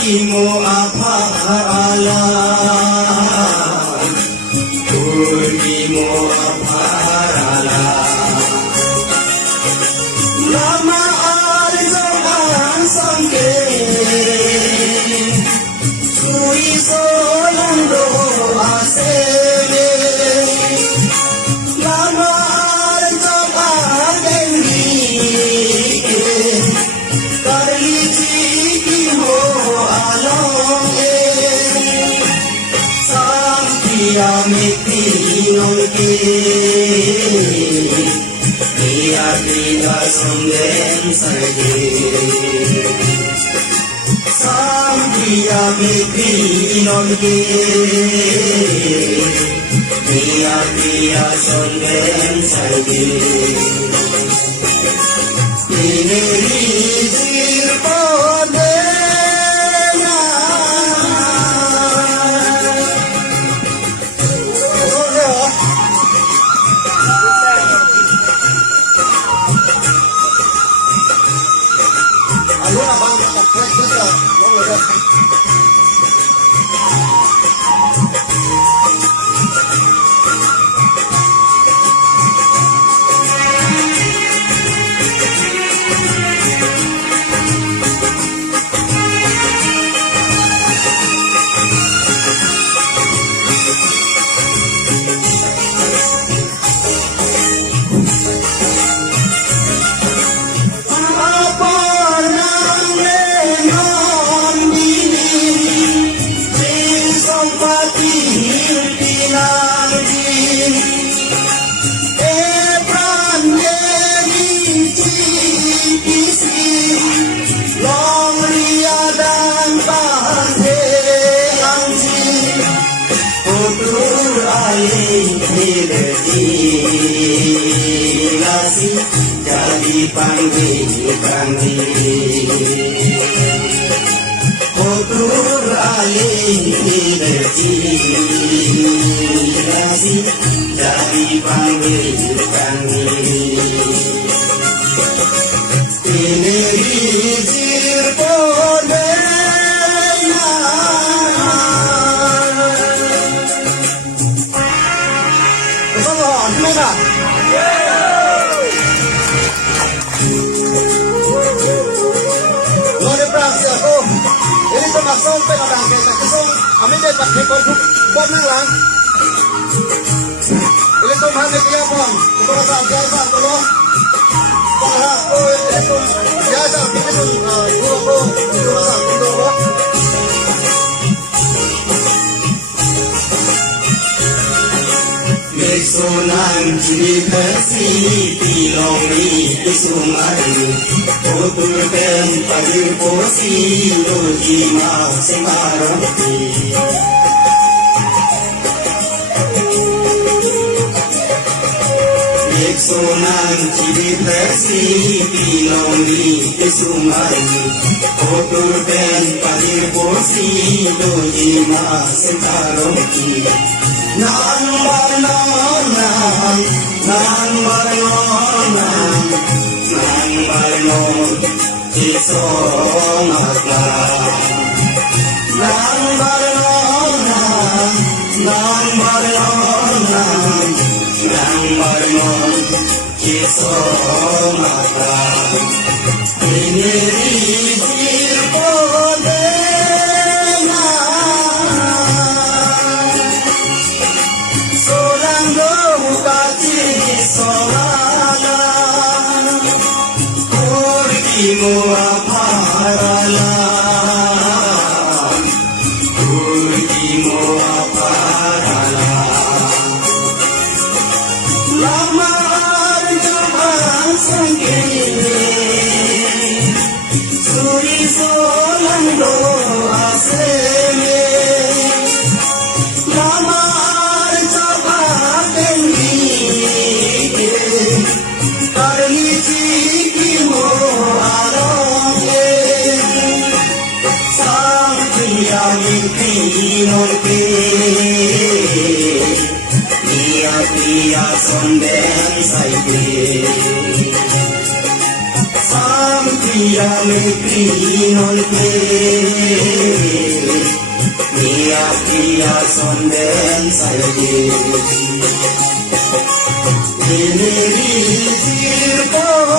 di mo aparalan, di mo aparalan. Lama zaman sangking, sui solang doa sebe. Lama zaman dengi, karli ciki mo along sampai mikirol ke. Dia tidak sungguh saja, sampai mikirol ke. Dia tidak sungguh saja. Ini rizki padanya. Alô, na banda da festa, vamos lá. Jadi panggil kotor alih destinasi, jadi panggil ini rizir kodenya. Betul, gimana? Ini termasuk pengadaan kesung, kami dapat dikonsum bomnya lah. Ini tuh mana dia bom? Itu rasa biasa dulu. Kalau itu biasa, itu itu rasa dulu. Besonan ciri bersih tilong di sungai, kotor tempat posi doji mau sembarang. Besonan ciri bersih tilong di sungai, kotor tempat posi doji mau sembarang. Nan barnon isong aklan. Nan barnon isong aklan. Ini rizir kodenya. Solang doh kaki solang, kurdi mo aparalan, kurdi mo aparalan. Lama zaman sangking, suri solang doh aseme. Lama Dia sonden saiki, sampai গ্রামে কৃণকে মিয়া প্রিয়া সন্দেন সাইডে Mary জীবন